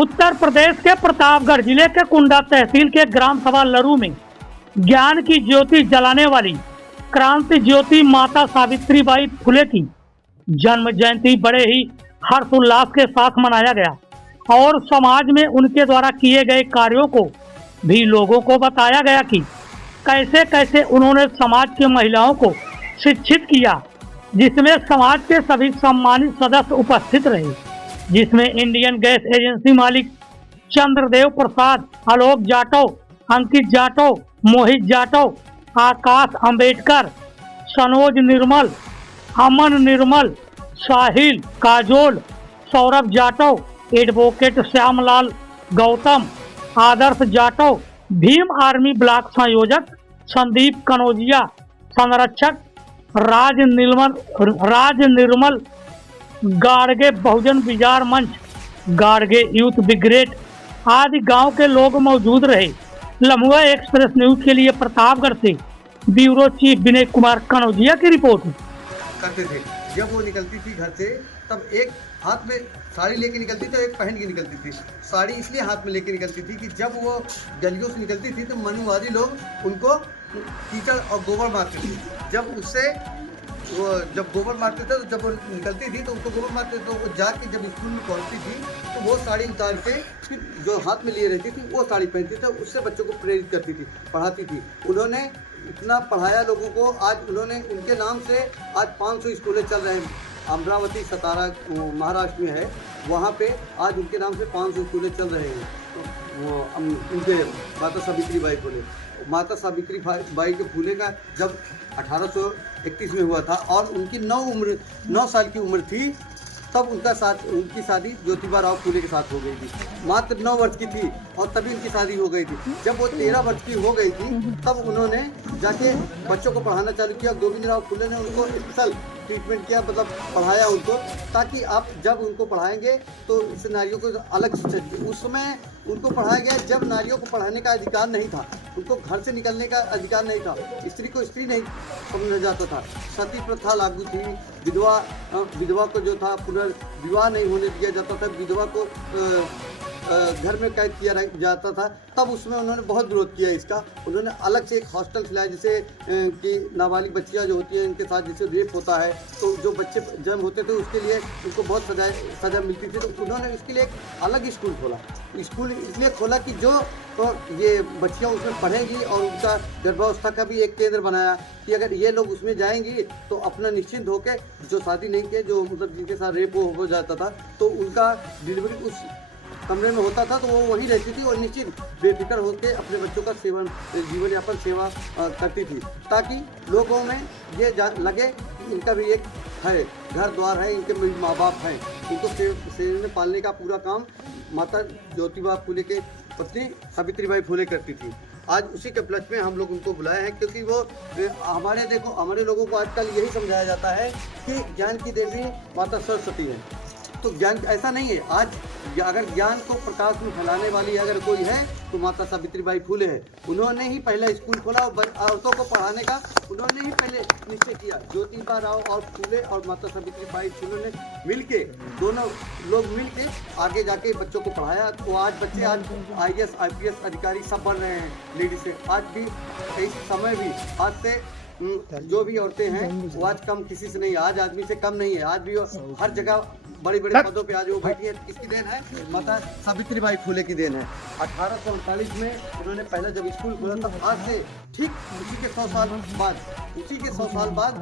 उत्तर प्रदेश के प्रतापगढ़ जिले के कुंडा तहसील के ग्राम सभा लरू में ज्ञान की ज्योति जलाने वाली क्रांति ज्योति माता सावित्रीबाई फुले की जन्म जयंती बड़े ही हर्षोल्लास के साथ मनाया गया और समाज में उनके द्वारा किए गए कार्यों को भी लोगों को बताया गया कि कैसे कैसे उन्होंने समाज की महिलाओं को शिक्षित किया, जिसमें समाज के सभी सम्मानित सदस्य उपस्थित रहे, जिसमें इंडियन गैस एजेंसी मालिक चंद्रदेव प्रसाद, आलोक जाटव, अंकित जाटव, मोहित जाटव, आकाश अंबेडकर, सनोज निर्मल, अमन निर्मल, साहिल काजोल, सौरभ जाटव, एडवोकेट श्यामलाल गौतम, आदर्श जाटव, भीम आर्मी ब्लॉक संयोजक संदीप कनौजिया, संरक्षक राज निर्मल, गाड़गे बहुजन विचार मंच, गाड़गे यूथ ब्रिगेड आदि गांव के लोग मौजूद रहे। लम्हुआ एक्सप्रेस न्यूज के लिए प्रतापगढ़ से ब्यूरो चीफ विनय कुमार कनौजिया की रिपोर्ट। करते थे जब वो निकलती थी घर से, तब एक हाथ में साड़ी लेके निकलती थी, एक पहन के निकलती थी। साड़ी इसलिए हाथ में लेके निकलती थी कि जब वो गलियों से निकलती थी तो मनुवादी लोग उनको कीचड़ और गोबर मारते थे। जब गोबर मारते थे तो जब वो निकलती थी तो उसको गोबर मारते थे, तो वो जाके जब स्कूल में पहुंचती थी तो वो साड़ी उतार के फिर जो हाथ में लिए रहती थी वो साड़ी पहनती थी, उससे बच्चों को प्रेरित करती थी, पढ़ाती थी। उन्होंने इतना पढ़ाया लोगों को, आज उन्होंने उनके नाम से आज 500 स्कूलें चल रहे हैं। अमरावती सतारा महाराष्ट्र में है, वहाँ पे आज उनके नाम से 500 स्कूलें चल रहे हैं। तो उनके माता सावित्रीबाई फुले, माता सावित्रीबाई के फुले का जब 1831 में हुआ था और उनकी 9 साल की उम्र थी, तब उनकी शादी ज्योतिबा राव फुले के साथ हो गई थी। मात्र 9 वर्ष की थी और तभी उनकी शादी हो गई थी। जब वो 13 वर्ष की हो गई थी तब उन्होंने जाके बच्चों को पढ़ाना चालू किया। गोविंदराव फुले ने उनको स्पेशल ट्रीटमेंट किया, मतलब पढ़ाया उनको, ताकि आप जब उनको पढ़ाएंगे तो इससे नारियों को अलग शिक्षा। उस समय उनको पढ़ाया गया जब नारियों को पढ़ाने का अधिकार नहीं था, उनको घर से निकलने का अधिकार नहीं था, स्त्री को स्त्री नहीं समझा जाता था, सती प्रथा लागू थी, विधवा को जो था पुनर्विवाह नहीं होने दिया जाता था, विधवा को घर में कैद किया जाता था। तब उसमें उन्होंने बहुत विरोध किया इसका। उन्होंने अलग से एक हॉस्टल खिलाया, जैसे कि नाबालिग बच्चियां जो होती हैं इनके साथ जैसे रेप होता है, तो जो बच्चे जन्म होते थे उसके लिए उनको बहुत सजा मिलती थी। तो उन्होंने इसके लिए एक अलग स्कूल खोला। स्कूल इसलिए खोला कि जो तो ये बच्चियाँ उसमें पढ़ेंगी, और उनका गर्भावस्था का भी एक केंद्र बनाया कि अगर ये लोग उसमें जाएंगी तो अपना निश्चिंत होकर, जो शादी नहीं किए, जो मतलब जिनके साथ रेप हो जाता था, तो उनका डिलीवरी उस कमरे में होता था, तो वो वहीं रहती थी और निश्चित बेफिक्र होकर अपने बच्चों का जीवन यापन सेवा करती थी, ताकि लोगों में ये लगे कि इनका भी एक है, घर द्वार है, इनके भी माँ बाप हैं, उनको सेवने पालने का पूरा काम माता ज्योतिबा फुले के पत्नी सावित्रीबाई फुले करती थी। आज उसी के उपलक्ष्य में हम लोग उनको बुलाए हैं, क्योंकि वो हमारे लोगों को आजकल यही समझाया जाता है कि ज्ञान की देवी माता सरस्वती है। तो ज्ञान ऐसा नहीं है। आज अगर ज्ञान को प्रकाश में फैलाने वाली अगर कोई है तो माता सावित्रीबाई फुले है। उन्होंने ही पहला स्कूल खोला और औरतों को पढ़ाने का उन्होंने ही पहले निश्चय किया। ज्योतिबा राव और फुले और माता सावित्रीबाई फुले ने मिलके, दोनों लोग मिलके आगे जाके बच्चों को पढ़ाया। तो आज बच्चे आज IAS IPS अधिकारी सब बन रहे हैं लेडीज से। आज भी इस समय भी आज से जो भी औरतें हैं वो आज कम किसी से नहीं, आज आदमी से कम नहीं है। आज भी हर जगह बड़े बड़े पदों पे आज वो बैठी है। किसकी देन है? माता सावित्रीबाई फुले की देन है। 1848 में उन्होंने पहला जब स्कूल खोला था, आज से ठीक उसी के 100 साल बाद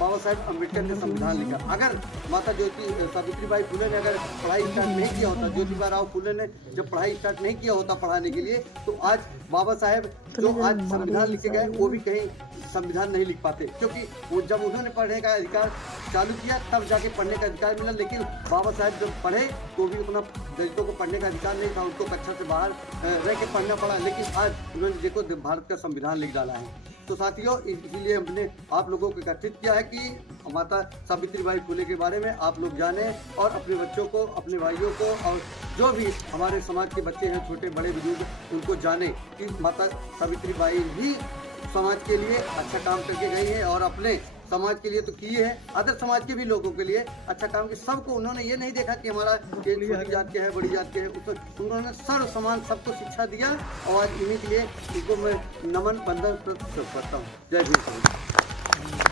बाबा साहेब अम्बेडकर ने संविधान लिखा। अगर माता सावित्रीबाई फुले ने अगर पढ़ाई स्टार्ट नहीं किया होता, ज्योतिबा राव फुले ने जब पढ़ाई स्टार्ट नहीं किया होता पढ़ाने के लिए, तो आज बाबा साहेब जो आज संविधान लिखे गए वो भी कहीं संविधान नहीं लिख पाते, क्योंकि वो जब उन्होंने पढ़ने का अधिकार चालू किया तब जाके पढ़ने का अधिकार मिला। लेकिन बाबा साहेब जब पढ़े तो भी उतना दलितों को पढ़ने का अधिकार नहीं था, उनको कक्षा से बाहर रह के पढ़ना पड़ा। लेकिन आज उन्होंने देखो भारत का संविधान लिख डाला है। तो साथियों, इसीलिए हमने आप लोगों को एकत्रित किया है कि माता सावित्रीबाई फुले के बारे में आप लोग जानें और अपने बच्चों को, अपने भाइयों को, और जो भी हमारे समाज के बच्चे हैं, छोटे बड़े बुजुर्ग, उनको जानें कि माता सावित्रीबाई भी समाज के लिए अच्छा काम करके गई है और अपने समाज के लिए तो किए हैं, अदर समाज के भी लोगों के लिए अच्छा काम किया। सबको उन्होंने ये नहीं देखा कि हमारा ये छोटी जात के है, बड़ी जात के है, उन्होंने सर्व समान सबको शिक्षा दिया और आज इन्हीं के लिए इनको मैं नमन बंदन करता हूँ। जय भीम।